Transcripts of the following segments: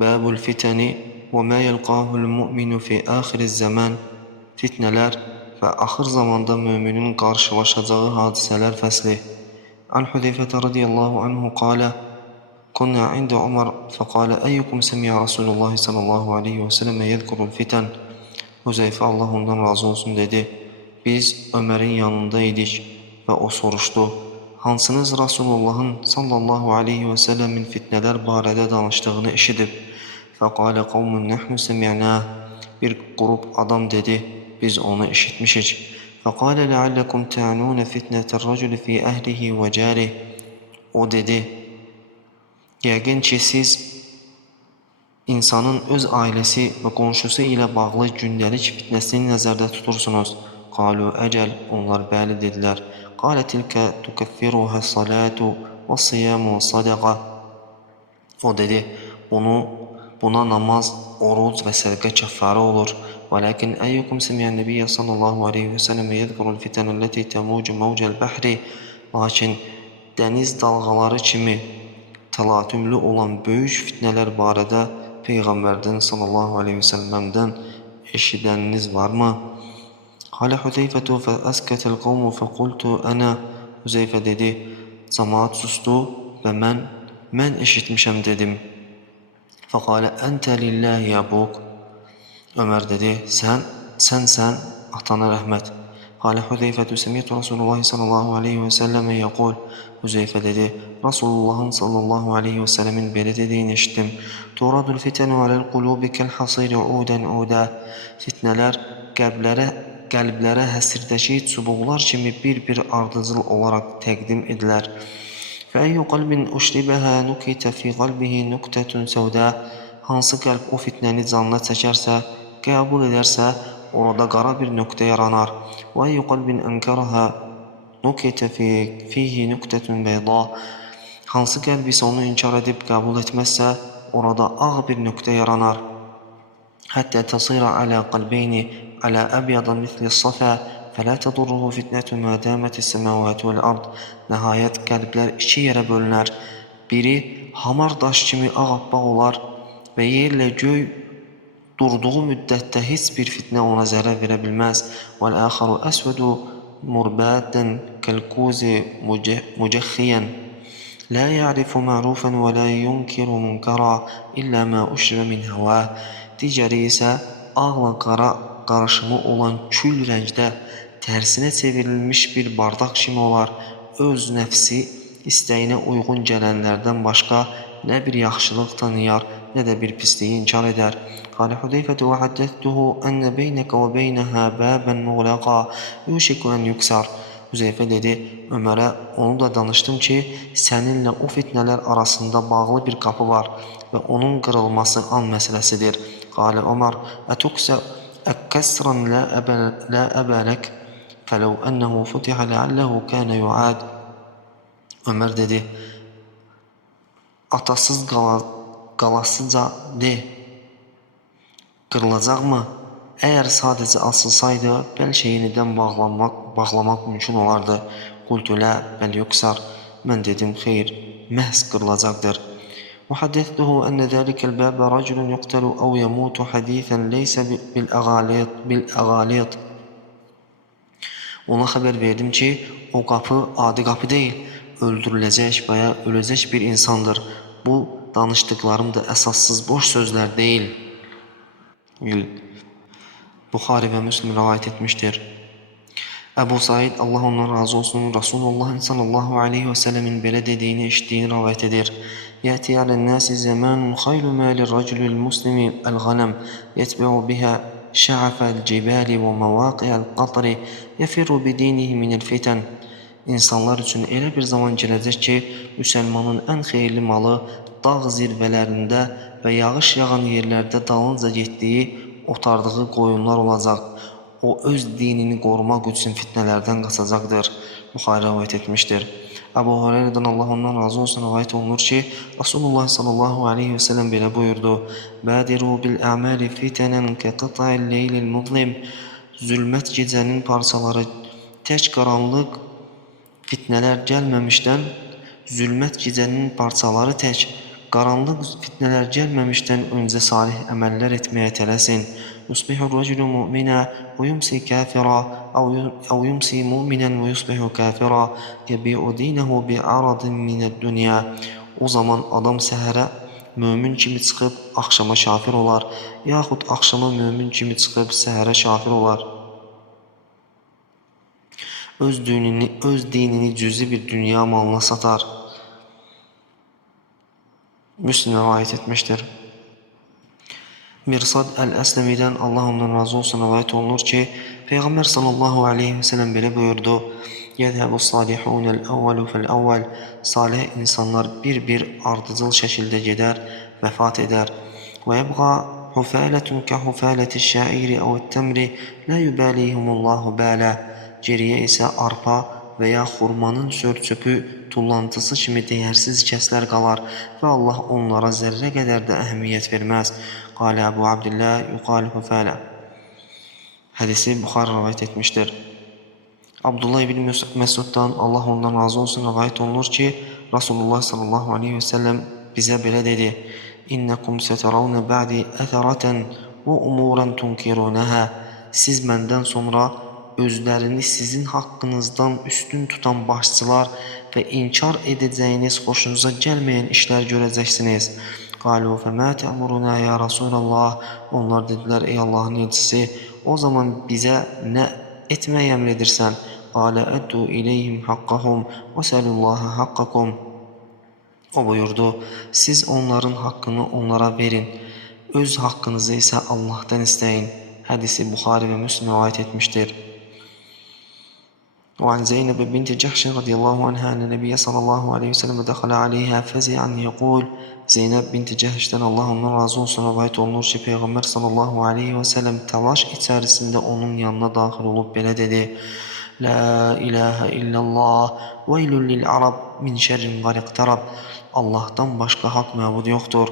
Babul fiteni ve ma yelqahul mu'minu fi ahiriz zaman. Fitneler ve ahir zamanda müminin karşılaşacağı hadiseler fesli. An Hudeyfete radiyallahu anhu kâle: Kunna inde Umar fekâle eyyukum semi'a Resulullah sallallahu aleyhi ve sellem yezkurul fiten. Huzeyfe Allah ondan razı olsun dedi. Biz Ömer'in yanındaydık ve o soruştu: Hansınız Resulullah'ın sallallahu aleyhi ve sellemin fitneler barədə danıştığını eşidib? Fekâle kavmun nehnu semi'nâh. Bir grup adam dedi, biz onu işitmişik. Fekâle leallekum te'anûne fitneter raculi fi ehlihi ve carih. O dedi, yəqin ki siz insanın öz ailesi ve qonşusu ile bağlı gündəlik fitnesini nəzərdə tutursunuz. Qalu əcəl, onlar bəli dedilər. Qalə tilkə tukəffiruhə salatu və siyamu və sadaqa. O dedi, buna namaz, oruc və sədqə kəffarə olur. Vələkin əyyukum semiyən nebiyyə sallallahu aleyhi və səlləmə yədkurul fitənəlləti təmucu mavcəl bəhri. Lakin dəniz dalğaları kimi təlatümlü olan böyük fitnələr barədə Peyğəmbərdən sallallahu aleyhi ve sellem'dən eşidəniniz varmı? Qalə Hüzeyfətu fə əskətəl qavmu fə qultu ənə. Hüzeyfə dedi, cemaat sustu və mən eşitmişəm dedim. Fəqalə əntə lillahi əbuk. Ömər dedi, sən atana rəhmət. Qalə Hüzeyfətu semiyyətu Resulullah sallallahu aleyhi ve sellem'e yəqul. Hüzeyfə dedi, Resulullah'ın sallallahu aleyhi ve sellemin belə dediyini eşittim. Turadul fitenu aləl qulubi kel hasiri udən udə. Fitnələr qəlblərə həsirdəki çubuqlar kimi bir ardıcıl olaraq təqdim edilər. Fəəyyü qalbin uşribəhə nukitə fi qalbihi nuktətun səvdə. Hansı qəlb o fitnəni canına çəkərsə, qəbul edərsə, orada qara bir nöqtə yaranar. Vəəyyü qalbin ənkərəhə nukitə fihi nuktətun beyda. Hansı qəlb isə onu inkar edib qəbul etməzsə, orada ağ bir nöqtə yaranar. Həttə tasira alə qalbeyni alə əbyadan misli safa fələ tədurruhu fitnətü mədəməti səməvətü vəl-ard. Nəhayət qəlblər iki yerə bölünər. Biri hamar daş kimi ağappaq olar və yerlə göy durduğu müddətdə heç bir fitnə ona zərər verə bilməz. Vəl-əxaru əsvədu murbədən kəlkuzi mücəxxiyən. La ya'rifu ma'rufan və la yunkiru munkara illə mə uşribə min həvə. Digəri isə ağla qara qarışımı olan kül rəngdə tərsinə çevrilmiş bir bardaq kimi olar. Öz nəfsi istəyinə uyğun gələnlərdən başqa nə bir yaxşılıq tanıyar, nə də bir pisliyi inkar edər. Qalə Hüzeyfətu və həddəttuhu ənə beynəkə və beynəhə bəbən muğləqa yuşiku ən yüksər. Hüzeyfə dedi, Ömərə onu da danışdım ki, səninlə o fitnələr arasında bağlı bir qapı var və onun qırılması an məsələsidir. Qalə Ömər, əkkəsran lə əbələk, fələv ənəhu futihə ləalləhu kənə yuad. Ömər dedi, atasız qalasıca de, qırılacaqmı? Əgər sadəcə asılsaydı, bəlkə yenidən bağlamaq mümkün olardı. Qultu lə, bəl yüksər. Mən dedim, xeyr, məhz qırılacaqdır. Və həddətduhu ənə dəlikəl bəbə rəculun yuqtəlu əv yəmutu hədithən leysə bil-əğalit. Ona xəbər verdim ki, o qapı adi qapı deyil, öldürüləcək və ya öləcək bir insandır. Bu, danışdıqlarım da əsassız boş sözlər deyil. Buxari və Müslim rivayet etmiştir. Əbu Said, Allah ondan razı olsun, Resulullah sallallahu aleyhi ve sellemin belə dediyini eşitdiyini rivayet edir. Yəti alən nəsi zəmanun xaylu məlir rəculül muslimi əl-ğanəm yətbəu bihə şə'afəl cibali və məvaqiəl qatri yəfirru bidinihi minəl fitən. İnsanlar üçün elə bir zaman gələcək ki, müsəlmanın ən xeyirli malı dağ zirvələrində və yağış yağan yerlərdə dalınca getdiyi, otardığı qoyunlar olacaq. O öz dinini qorumaq üçün fitnələrdən qaçacaqdır. Buxari rivayet etmişdir. Əbu Hüreyrədən Allah ondan razı olsun rivayet olunur ki, Resulullah sallallahu aleyhi ve sellem belə buyurdu. Bədiru bil-əməli fitənən kəqıta'il leylil muzlim. Zülmət gecənin parçaları tək qaranlıq fitnələr gəlməmişdən, zülmət gecənin parçaları tək Qaranlıq fitnələr gəlməmişdən öncə salih əməllər etməyə tələsin. Yusbihur raculu mu'mina və yumsi kafira, əv yumsi mu'minan və yusbihu kafira, yebi'u dinahu bi'aradin minəd-dünya. O zaman adam səhərə mömin kimi çıxıb axşama kafir olar, yaxud axşama mömin kimi çıxıb səhərə kafir olar. Öz dinini cüzi bir dünya malına satar. Müslim'e rivayet etmiştir. Mirsad el-Əslemi'dən Allah ondan razı olsun rivayet olunur ki, Peyğəmbər sallallahu aleyhi ve sellem belə buyurdu: "Yədhəbus salihunəl əvvəlu fəl-əvvəl." Salih insanlar bir ardıcıl şəkildə gedər, vəfat edər. Və yəbqa hufalətun kəhufalətiş-şairi əvət-təmri la yubalihumullahu bələ. Geriyə isə arpa və ya xurmanın sör-çöpü tullantısı kimi dəyərsiz kəslər qalar və Allah onlara zərrə qədər də əhəmiyyət verməz. Qalə Əbu Abdillah yuqalu hufələ. Hədisi Buxari rivayet etmiştir. Abdullah ibn Məsuddan Allah ondan razı olsun rivayet olunur ki, Rasulullah sallallahu aleyhi ve sellem bizə belə dedi: "İnnekum setarawna ba'di atharatan və umuran tunkirunha." Siz məndən sonra özlərini sizin haqqınızdan üstün tutan başçılar və inkar edəcəyiniz, xoşunuza gəlməyən işlər görəcəksiniz. Qalu fəmə tə'muruna ya Rasulallah. Onlar dedilər, ey Allahın elçisi, o zaman bizə nə etməyi əmr edirsən? Qalə əddu iləyhim haqqahum və səlullaha haqqakum. O buyurdu, siz onların haqqını onlara verin, öz haqqınızı isə Allah'tan istəyin. Hədisi Buxari və Müslim rivayet etmiştir. وعن زينب بنت جحش رضي الله عنها أن النبي صلى الله عليه وسلم دخل عليها فزعا يقول. Zeynəb binti Cəhşdən Allah ondan razı olsun rivayet olunur ki, Peyğəmbər sallallahu aleyhi ve sellem təlaş içərisində onun yanına daxil olub belə dedi: La ilahe illallah veylul lil arab min şerrin qariqtarab. Allah'tan başqa haqq məbud yoxdur.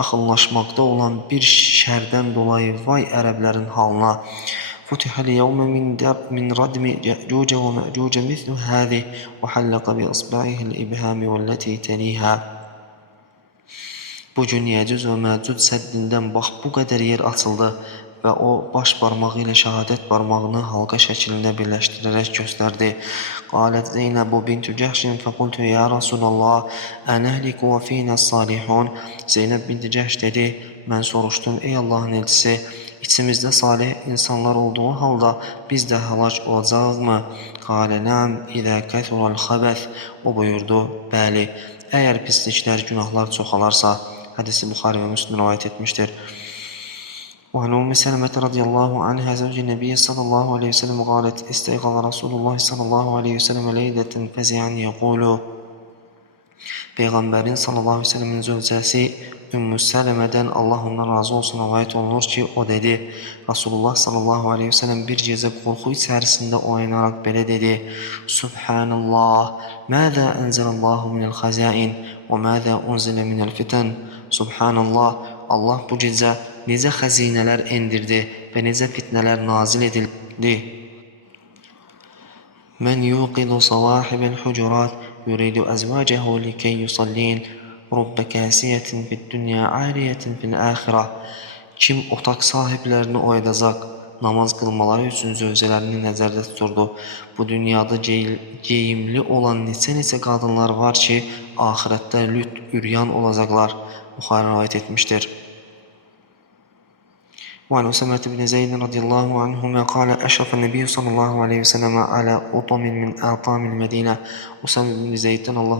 Yaxınlaşmaqda olan bir şərdən dolayı vay ərəblərin halına. فتح اليوم من ردم يأجوج ومأجوج مثل هذه وحلق بإصبعه الإبهام والتي تليها. Bugün Yəcüc və Məcüc səddindən bax bu qədər yer açıldı və o baş barmağı ilə şəhadət barmağını halqa şəklində birləşdirərək göstərdi. Qalət Zeynəb bintu Cəhşin fəqultu ya Rasulallah ənəhliku və finəs salihun. Zeynəb binti Cəhş dedi, mən soruşdum, ey Allahın elçisi, İçimizdə salih insanlar olduğu halda biz də həlak olacağızmı? Qalə nəam idə kəthurəl xəbəth. O buyurdu, bəli, əgər pisliklər, günahlar çoxalarsa. Hədisi Buxari və Müslim rivayet etmiştir. وعن أم سلمة رضي الله عنها زوج النبي صلى الله عليه وسلم قالت استيقظ رسول الله صلى الله عليه وسلم ليلة فزعا يقول. Peyğəmbərin sallallahu aleyhi ve sellemin zövcəsi Ümmü Sələmədən Allah ondan razı olsun rivayet olunur ki, o dedi, Rasulullah sallallahu aleyhi ve sellem bir gecə qorxu içərisində oyanaraq belə dedi: Subhanallah, məzə ənzəlallahu minəl xəzain və məzə unzilə minəl fitən. Subhanallah, Allah bu gecə necə xəzinələr endirdi və necə fitnələr nazil edildi. Mən yuqidu sawahibəl hucurat yuridu əzvacehu likey yusallin. Rubbə kəsiyyətin fid-dünya əliyətin fil-əxirə. Kim otaq sahiblərini oyadacaq, namaz qılmaları üçün zövcələrini nəzərdə tuturdu. Bu dünyada geyimli olan neçə qadınlar var ki, ahirətdə lüt, üryan olacaqlar. Buxari rivayet etmiştir. وعن أسامة بن زيد رضي الله عنهما قال أشرف النبي صلى الله عليه وسلم على أطم من أطام المدينة. Usame bin Zeyd'den Allah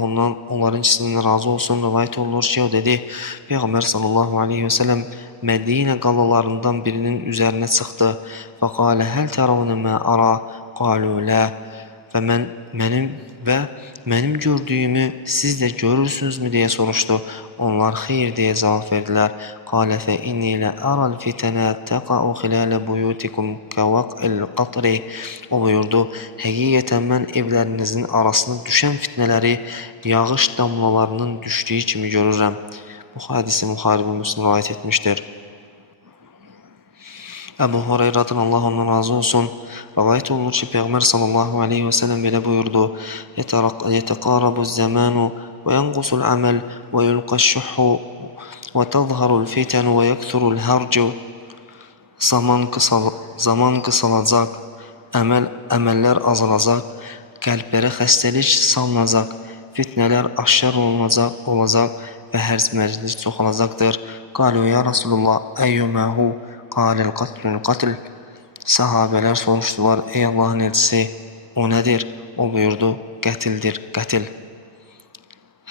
onların ikisinden razı olsun rivayet olunur ki, o dedi, Peyğəmbər sallallahu aleyhi ve sellem Medine qalalarından birinin üzerine çıktı. فقال هل ترون ما أرى؟ قالوا لا. Və mənim gördüyümü siz də görürsünüzmü diye soruştu. Onlar xeyr diye cevap verdiler. قال فإني لأرى الفتنة تقع خلال بيوتكم كوقع القطر. O buyurdu, həqiqətən mən evlərinizin arasına düşən fitnələri yağış damlalarının düşdüyü kimi görürəm. Bu hadisi Buxari və Müslim rivayet etmişdir. Əbu Hureyradan Allah ondan razı olsun rivayet olunur ki, Peyğəmbər sallallahu aleyhi ve sellem belə buyurdu: Yetəqarabu zamanu وينقص العمل ويلقى الشح وتظهر الفتن ويكثر الهرج. Zaman qısalacaq, əməllər azalacaq, qəlblərə xəstəlik salınacaq, fitnələr aşkar olacaq və hərc-mərclik çoxalacaqdır. Qalu ya Rasulullah, əyyuməhu? Qalil qatlul qatl. Sahabələr soruşdular, ey Allahın elçisi, o nədir? O buyurdu, qətildir, qətil.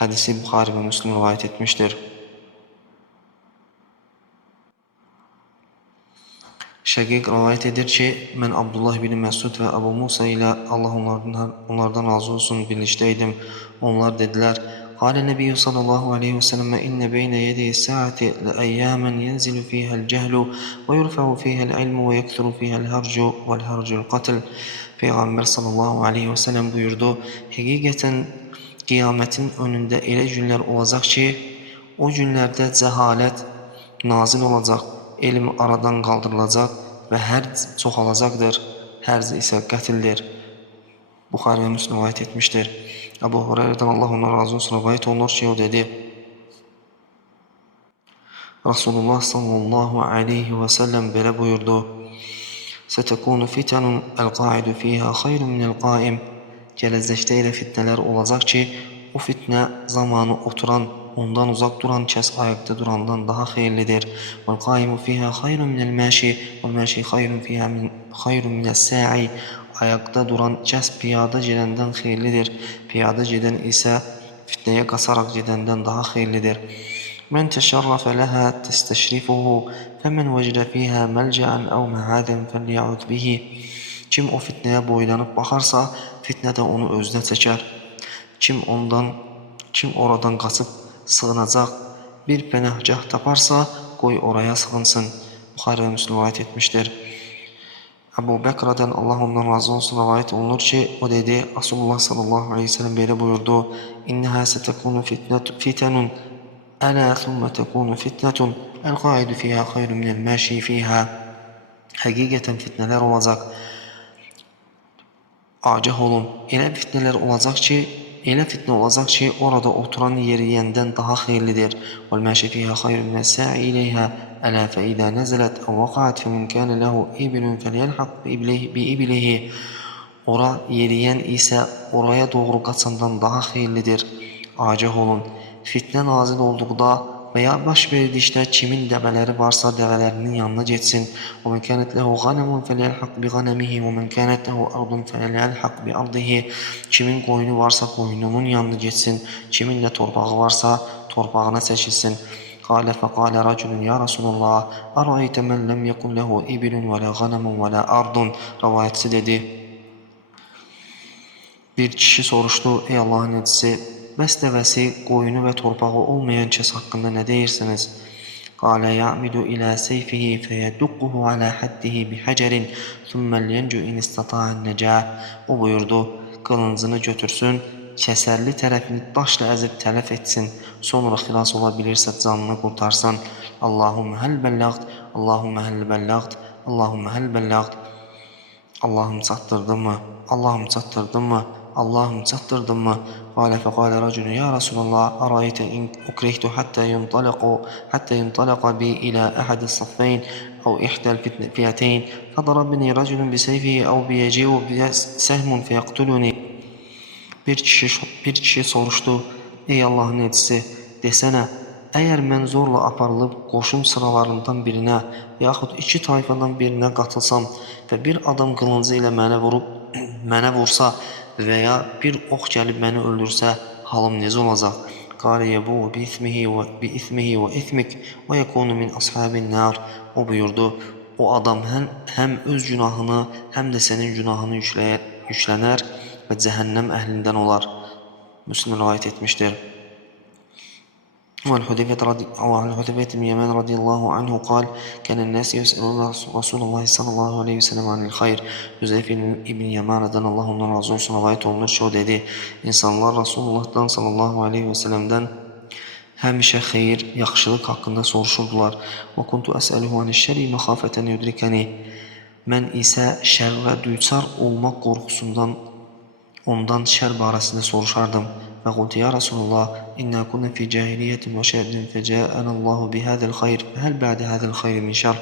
Hədisi Buxari və Müslim rivayət etmişdir. Şəqiq rivayət edir ki, mən Abdullah bin Məsud və Əbu Musa ilə Allah onlardan razı olsun birlikdəydim. Onlar dedilər, Qalə Nəbiyyə sallallahu aleyhi və səlləmə innə beynə yediyi səati ləəyyəmən yənzilu fiyhəl cəhlu və yurfəu fiyhəl ilmu və yəkthuru fiyhəl hərcu vəl hərcul qatl. Peyğəmbər sallallahu aleyhi və səlləm buyurdu, həqiqətən qiyamətin önündə elə günlər olacaq ki, o günlərdə cəhalət nazil olacaq, elm aradan qaldırılacaq və hərc çoxalacaqdır. Hərc isə qətildir. Buxari və Müslim rivayət etmişdir. Əbu Hüreyrədən Allah ondan razı olsun rivayət olunur ki, o dedi, Rasulullah sallallahu aleyhi və səlləm belə buyurdu, Sətəkunu fitənun əl-qaidu fiyhə xayrun minəl-qaim. Gələcəkdə elə fitnələr olacaq ki, o fitnə zamanı oturan, ondan uzaq duran kəs ayaqda durandan daha xeyirlidir. Vəl-qaimu fiyhə xayrun minəl-məşi, vəl-məşi xayrun minəs-sə'i. Ayaqda duran kəs piyada gedəndən xeyirlidir. Piyada gedən isə fitnəyə qaçaraq gedəndən daha xeyirlidir. Mən təşərrəfə ləhə təstəşrifuhu fəmən vəcdə fiyhə məlcəən əv məhədən fəlyəud bihi. Kim o fitnəyə boylanıb baxarsa, fitnə də onu özünə çəkər. Kim oradan qaçıb sığınacaq bir pənahgah taparsa, qoy oraya sığınsın. Buxari və Müslim rivayət etmişdir. Əbu Bəkrədən Allah ondan razı olsun rivayət olunur ki, o dedi, Rasulullah sallallahu aleyhi ve sellem belə buyurdu, İnnəhə sətəkunu fitənun, ələ thumma təkunu fitnətun, əl-qaidu fiyhə xayrun minəl-məşi fiyhə. Həqiqətən fitnələr olacaq. Agah olun, elə fitnə olacaq ki, orada oturan yeriyəndən daha xeyirlidir. وَالْمَاشِ فِيهَا خَيْرٌ مِنَ السَّاعِ إِلَيْهَا أَلَا فَإِذَا نَزَلَتْ أَوْ وَقَعَتْ فَمَنْ كَانَ لَهُ إِبِلٌ فَلْيَلْحَقْ بِإِبِلِهِ. Ora yeriyən isə oraya doğru qaçandan daha xeyirlidir. Agah olun, fitnə nazil olduqda və ya baş verdikdə kimin dəvələri varsa dəvələrinin yanına getsin. وَمَنْ كَانَتْ لَهُ غَنَمٌ فَلْيَلْحَقْ بِغَنَمِهِ وَمَنْ كَانَتْ لَهُ أَرْضٌ فَلْيَلْحَقْ بِأَرْضِهِ. Kimin qoyunu varsa qoyununun yanına getsin, kimin də torpağı varsa torpağına çəkilsin. Qalə fəqalə rəculun ya Rasulullah, ərəytə mən ləm yəkun ləhu ibilun və lə غَنَمٌ və lə ardun. Rəvayətçi dedi, bir kişi soruşdu, ey Allahın elçisi, bəs dəvəsi, qoyunu və torpağı olmayan kəs haqqında nə deyirsiniz? Qalə ya'midu ilə seyfihi fəyədduquhu alə həddihi bihəcərin thumməl yəncu in istata'an nəcəh. O buyurdu, qılıncını götürsün, kəsərli tərəfini daşla əzib tələf etsin, sonra xilas ola bilirsə canını qurtarsan. Allahümmə həl bəlləğd, Allahümmə həl bəlləğd, Allahümmə həl bəlləğd. Allahım çatdırdınmı? Allahım çatdırdınmı? Allahım çatdırdınmı? Qalə fəqalə rəculun ya Rasulallah, ərəytə in ukrihtu həttə yunṭalaqa bi ilə əhəd as-saffeyn əv ihdəl fiyətəyn fədarabni rəculun biseyfihi əv biyəciu səhmun fəyəqtuluni. Bir kişi soruşdu, ey Allahın elçisi, desənə, əgər mən zorla aparılıb qoşun sıralarından birinə, yaxud iki tayfadan birinə qatılsam və bir adam qılıncı ilə mənə vursa və ya bir ox gəlib məni öldürsə, halım necə olacaq? Qalə yəbu bi ismihi və ismik və yəkunu min ashabin nar. O buyurdu, o adam həm öz günahını, həm də sənin günahını yüklənər və cəhənnəm əhlindən olar. Müslim rivayət etmişdir. وعن حذيفة بن يمان رضي الله عنه قال كان الناس يسألون رسول الله صلى الله عليه وسلم عن الخير. Hüzeyfe ibn Yaman'dan Allah ondan razı olsun rivayet olunur ki o dedi, insanlar Rasulullah'dan sallallahu aleyhi ve sellem'den həmişə xeyir, yaxşılıq haqqında soruşurdular. Və kuntu əsəluhu anəş-şəri məxafətən yudrikəni. Mən isə şərrə düçar olmaq qorxusundan ondan şər barəsində soruşardım. Və qultu ya Rasulullah, inna kunna fi cahiliyyətin və şərrin fəcəənəllahu bihədəl xeyr, fəhəl bə'də hədəl xeyr min şər.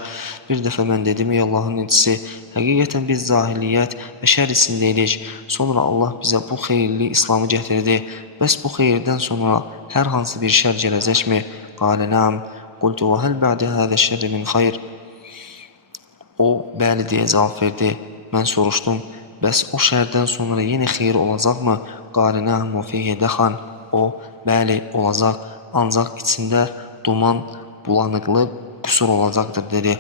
Bir dəfə mən dedim, ey Allahın elçisi, həqiqətən biz cahiliyyət və şər içindəyik. Sonra Allah bizə bu xeyirli İslamı gətirdi. Bəs bu xeyirdən sonra hər hansı bir şər gələcəkmi? Qalə na'am. Qultu və həl bə'də hədə şərri min xeyr. O, bəli deyə cavab verdi. Mən soruşdum, bəs o şərdən sonra yenə xeyir olacaqmı? Qalə na'am və fiyhi dəxan. O, bəli olacaq, ancaq içində duman, bulanıqlı qüsur olacaqdır dedi.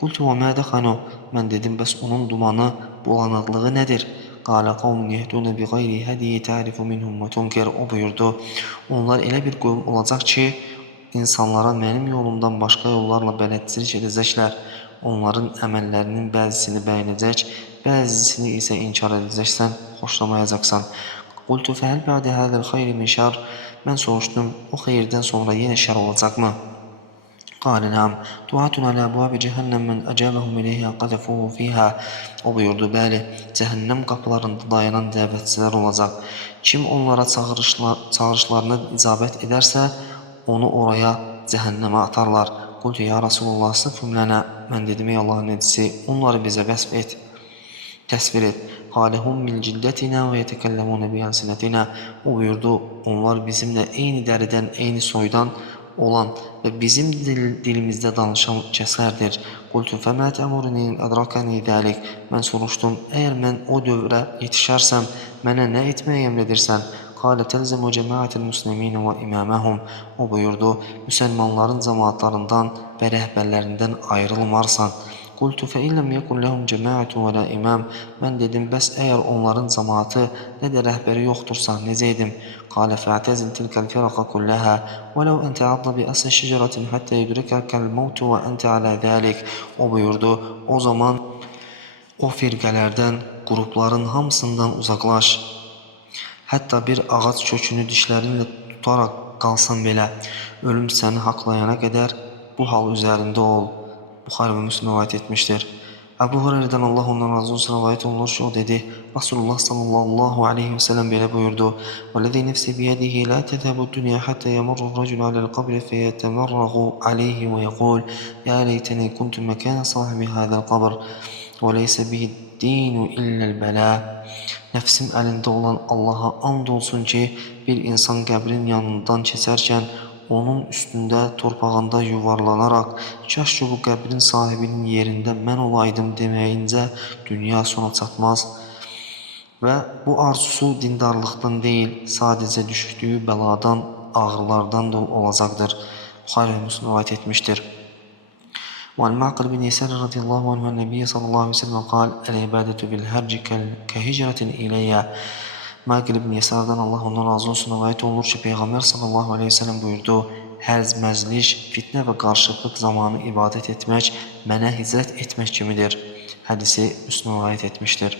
Qultu və mə dəxanu. Mən dedim, bəs onun dumanı, bulanıqlığı nədir? Qalə qavmun yehduna bi qeyri hədiyi ta'rifu minhum və tunkir. O buyurdu, onlar elə bir qövm olacaq ki, insanlara mənim yolumdan başqa yollarla bələdçilik edəcəklər. Onların əməllərinin bəzisini bəyənəcək, bəzisini isə inkar edəcəksən, xoşlamayacaqsan. Qultu fəhəl bə'də hədəl xeyri min şər. Mən soruşdum, o xeyirdən sonra yenə şər olacaqmı? Qalə na'am. Duatun alə əbvabi cəhənnəm mən əcəbəhum iləyhə qadəfuhu fiyhə. O buyurdu, bəli, cəhənnəm qapılarında dayanan dəvətçilər olacaq. Kim onlara çağırışlarına icabət edərsə, onu oraya cəhənnəmə atarlar. Qultu ya Rasulullah sıfhum lənə. Mən dedim, ey Allahın elçisi, onları bizə təsvir et. Qaləhum min ciddətinə və yətəkəlləmunə biyəlsinətinə. O buyurdu, onlar bizimlə eyni dəridən, eyni soydan olan və bizim dilimizdə danışan kəslərdir. Qultu fəmə təmurni ədrakəni dəlik. Mən soruşdum, əgər mən o dövrə yetişərsəm, mənə nə etməyə əmr edirsən? Qalə təlzəmu cəmaətil musliminə və imaməhum. O buyurdu, müsəlmanların cəmaatlarından və rəhbərlərindən ayrılmarsan. Qultu fə illəm yəkun ləhum cəmaətun və lə imam. Mən dedim, bəs əgər onların cəmaatı nə də rəhbəri yoxdursa, necə edim? Qalə fə'təzil tilkəl firaqə kulləhə və ləv əntə adla bi əsl şəcərətin həttə yudrikəkəl mavtu və əntə alə dəlik. O buyurdu, o zaman o firqələrdən, qrupların hamısından uzaqlaş. Hətta bir ağac kökünü dişlərinlə tutaraq qalsan belə, ölüm səni haqlayana qədər bu hal üzərində ol. Buxari və Müslim rivayət etmişdir. Əbu Hureyre'dən Allah ondan razı olsun rivayət olunur ki, o dedi, Rasulullah sallallahu aleyhi və səlləm belə buyurdu, وَالَّذِي نَفْسِ بِيَدِهِ لَا تَذْهَبُ الدُّنْيَا حَتَّى يَمُرَّ الرَّجُلُ عَلَى الْقَبْرِ فَيَتَمَرَّغُ عَلَيْهِ وَيَقُولُ يَا لَيْتَنِي كُنْتُ مَكَانَ صَاحِبِ هَذَا الْقَبْرِ وَلَيْسَ بِهِ الدِّينُ إِلَّا الْبَلَاءُ. Nəfsim əlində olan Allaha and olsun ki, bir insan qəbrin yanından keçərkən onun üstündə torpağında yuvarlanaraq, kaş ki bu qəbrin sahibinin yerində mən olaydım deməyincə dünya sona çatmaz və bu arzusu dindarlıqdan deyil, sadəcə düşdüyü bəladan, ağrılardan da olacaqdır. Buxari və Müslim rivayət etmişdir. وعن معقل بن يسار رضي الله عنه النبي صلى الله عليه وسلم قال العبادة بالهرج كهجرة إليّ. Maqil ibn Yesar'dan Allah ondan razı olsun rivayət olunur ki, Peyğəmbər sallallahu aleyhi ve sellem buyurdu, hərz, məzliş, fitnə və qarşılıqlıq zamanı ibadət etmək mənə hicrət etmək kimidir. Hədisi Müslim rivayət etmişdir.